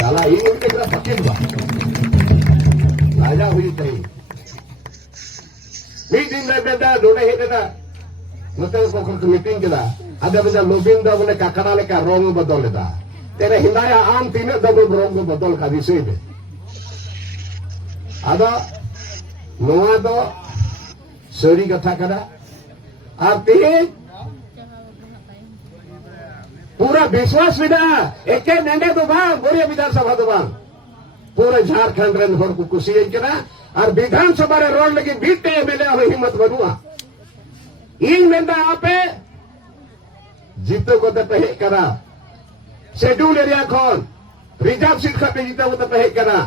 salah ini kita pakai bah. Raja hujan tadi. Meeting में बेटा दोनों ही बेटा मतलब को मीटिंग किया ada benda lobin dah boleh kakara leka rong betul dah tere hindaya am tine double rong betul kadi sebe ada noa do seri kata kada arti पूरा विश्वास विदा एक नंडे तो बांग बोरिया विधानसभा तो बांग पूरे झारखंड रन हर को कुछ करा और विधानसभा रे रोड लगी बीते एमएलए हो हिम्मत बनुआ इन मेंदा आपे जीतो को तो पहे करा शेड्यूल एरिया खोन रिजर्व सीट खाते जीतो को तो पहे करा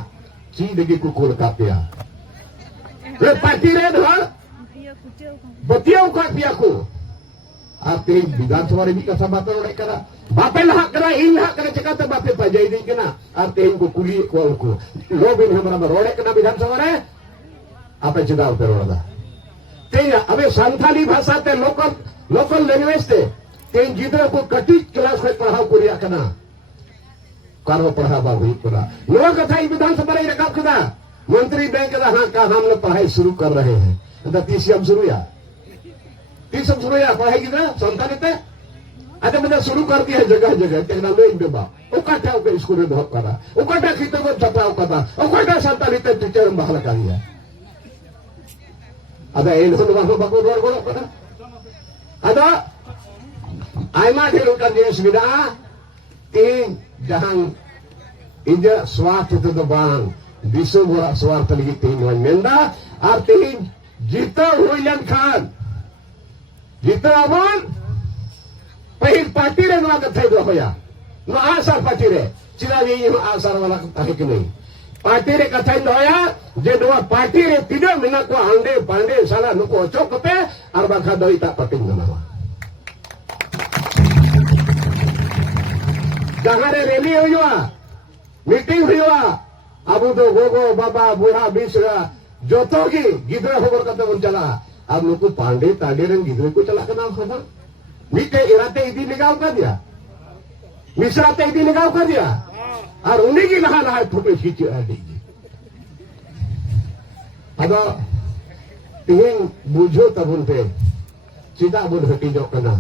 ची लगी को कोलकाता रे पार्टी रे धर बतियों का पिया को आप विधानसभा रे भी कथा बात रोड करा बापे लहा करा इन लहा करा चकाते बापे पजाई दी के ना और तेन को कुली को लोबिन हमरा रोड कना विधानसभा रे आपे चुनाव करोड़ा तेन अबे संथाली भाषा ते लोकल लैंग्वेज तेन जिधर को कटी क्लास में पढ़ाओ कोरिया कना कारो पढ़ावा हुई पूरा नो कथा विधानसभा रे रखा खुदा मंत्री बैंक का हां का हम लोग पढ़ाई शुरू कर रहे हैं तो तीसम शुरू या पढ़ाई की ना संथाली ते ada benda suruh कर दिया जगह टेक्नोलॉजी में बा ओकाटा के स्कूल में धप करा ओकाटा खितो को छपाओ कदा ओकाटा संताली ते टीचर में बहला करिया ada इन सुन बाको रोड को करा ada आइमा ढेर का देश विदा तीन जहां इंजा स्वार्थ तो बांग विश्व बड़ा स्वार्थ लगी तीन वन मेंदा और तीन जीतो हुइलन खान जीतो अमन पहिल पार्टी रे नवा कथा दो होया नो आसार पार्टी रे चिरा ये आसार वाला कथा है कि नहीं पार्टी रे कथा दो होया जे नवा पार्टी रे तिदो मिना को आंडे पांडे साला नुको चोक पे और बाखा दो इता पटिंग नवा जहां रे रैली हुआ मीटिंग हुआ अब तो गोगो बाबा बूढ़ा बिसरा जोतो की गिदरा खबर कथा बन चला अब नुको पांडे ताडे रे गिदरे को चला के नाम खबर मीटे इराते इदी लगाव कर दिया मिश्राते इदी लगाव कर दिया और उन्हीं की नहा फोटो खींची दीजिए अब तीन बुझो तब उनपे सीधा बुन हटी जो करना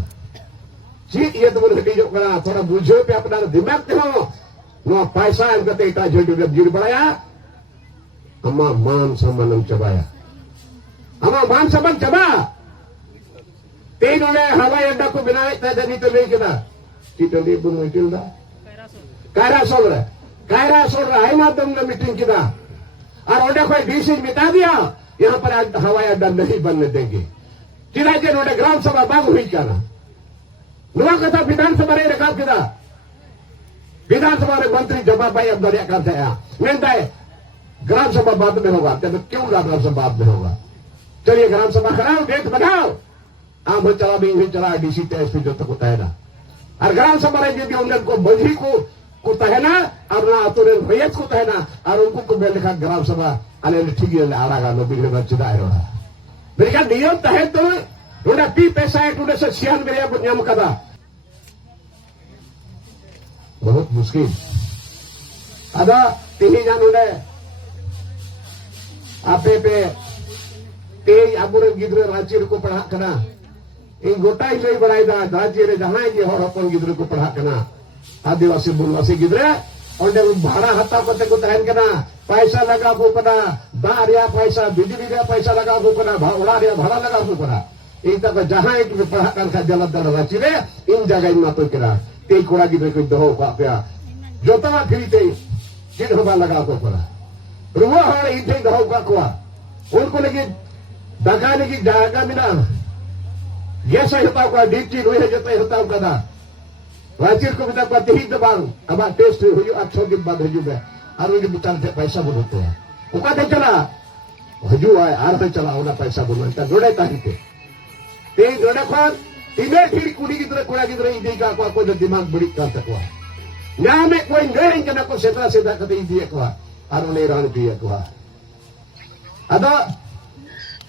चीज ये तो बुन हटी जो करना थोड़ा बुझो पे अपना दिमाग ते हो नो पैसा इनका तेटा जो गिर बढ़ाया अम्मा मान सम्मान चबाया अम्मा मान सम्मान चबा तीन उन्हें हवाई अड्डा को बनाए नहीं तो नहीं किया चिटली बुन मिटिल कायरा सोल रहा है माध्यम ने मीटिंग किया और उन्हें कोई डीसी मिटा दिया यहाँ पर हवाई अड्डा नहीं बनने देंगे चिरा जी उन्होंने ग्राम सभा बाग हुई क्या ना नुआ कथा विधानसभा रे रखा किया विधानसभा रे मंत्री जवाब भाई अब दरिया करते हैं मिलता है ग्राम सभा बाद में होगा तो क्यों ग्राम सभा बाद में होगा चलिए ग्राम सभा कराओ डेट बनाओ आम चला भी चला डीसी एसपी जो तक होता है ना और ग्राम सभा रे उनको बधी को तहना और ना अतुरे भैयत को तहना और उनको को बेल लिखा ग्राम सभा अले ठीक है आरागा नो बिगड़े में चिदाए रहा मेरे का नियम तहे तो उन्हें पी पैसा है उन्हें से 96 मेरे नियम कदा बहुत मुश्किल अदा तीन जान उन्हें आपे पे तेज अबुरे गिद्रे रांची को पढ़ा करना इन गोटा ही नहीं बढ़ाई था रांची रे जहां के हर अपन गिद्रे को पढ़ा करना आदिवासी बुनवासी गिद्रे और भाड़ा हत्ता पते को तहन करना पैसा लगा को करना दारिया पैसा बिजली रे पैसा लगा को करना भाड़ा रे भाड़ा लगा को करना इन तक जहां एक पढ़ा कर जलदर रांची रे इन जगह में तो करा ते कोड़ा गिद्रे को दहो का पे जोतवा फिरते चिड़ होगा लगा को करना रुवा हर इथे दहो का को उनको लगी दगाने की जागा मिला ये सही होता हुआ डीपची रोहे जते होता हुआ कदा रांची को बिता पाते ही दबांग अब टेस्ट हुई 800 दिन बाद हजू में और उनके बिचार से पैसा बोलते हैं वो कहते चला हजू आए आर पे चला होना पैसा बोलता जोड़े ताही ते जोड़े खान तीने फिर कुड़ी की तरह कुड़ा की तरह इदी का को दिमाग बड़ी कर सकवा यहां में कोई नहीं के ना को सेता सेता कते इदी एकवा और उन्हें रान पी एकवा अदा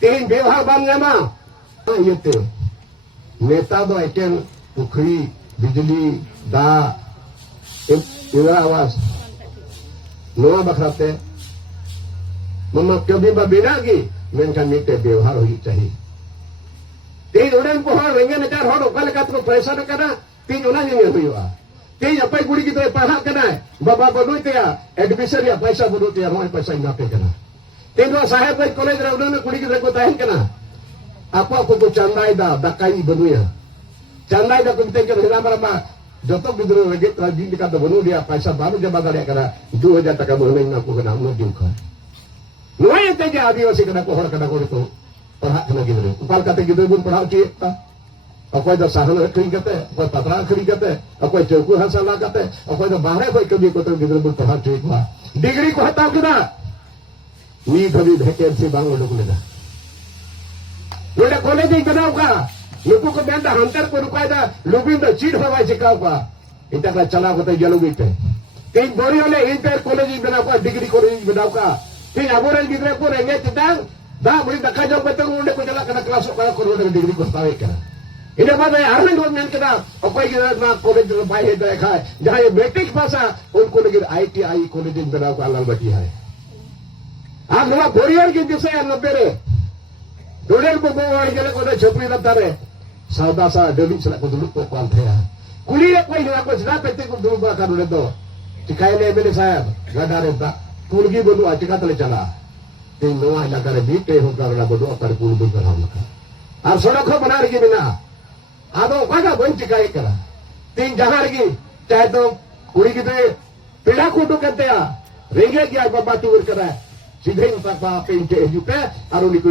तीन व्यवहार बन जाना ये ते नेता दो एटेन पुखरी बिजली दा इंदिरा आवास नोआ बखराते ममा कभी बिना की मेनखान मिट्टे व्यवहार हो चाहिए तीन उड़न को हर रेंगे नचार हर ओका लेका तो पैसा न करना तीन उना नहीं हुआ तीन अपने कुड़ी की तो पढ़ा करना है बाबा बनो तेया एडमिशन या पैसा बनो तेया रोए पैसा इनापे करना तीन रो साहेब भाई कॉलेज रे उन्होंने कुड़ी की को ताहन करना apa aku ko candai da dakai benuya candai da ko te ke hira marama joto gidro lagi traji di kata benu dia paisa baru jaba dale kana 2000 taka bonu na ko kana mo din ka noy te je Adivasi kana ko hor kana ko to पढ़ा kana gidro upal kate gidro bun पढ़ाओ chi ta akoy da sahan khri kate akoy patra khri kate akoy chauku hasala kate akoy da bahre koy kami ko to gidro bun पढ़ा chi ba degree ko hataw kana ni dhabi vacancy bang lok lena लोग college ही बनाओ का लोगों को Benda Hunter को रुकाए था लोबिंग the cheat हवाई सिखाओ का इतना का चला होता है जलो बीते तीन बोरी वाले इंटर कॉलेज ही बनाओ का डिग्री कॉलेज ही बनाओ का तीन अबोरल गिद्रे को रहेंगे चितांग दा बड़ी दक्का जाओ बेतन उन्हें को चला करना क्लास का करोड़ डिग्री को पावे करा इन्हें बाद में हर लोग मेन करा और कोई गिरा ना कॉलेज में बाहर है देखा है जहाँ ये मैट्रिक पास है उनको लेकिन ITI कॉलेज में बनाओ का लाल बटी है आप लोग बोरियर की जिसे नब्बे Dodel ko bawa jale ko da chopri da tare sauda sa deli sala ko dulu ko kwal thaya kuli re koi na ko jda pete ko dulu ba ka dole to tikai le mele sahab gadare da kulgi bodu atika tale chala te noa la kare bi te ho kar la bodu akar kul bu kar ham ka ar sodak ko banar ki bina ado kaga boy tikai kara tin jahar ki chahe to kuli ki te peda kutu karte ya renge ki baba tu kara सीधे पापा पे इंटे जुटे और उनको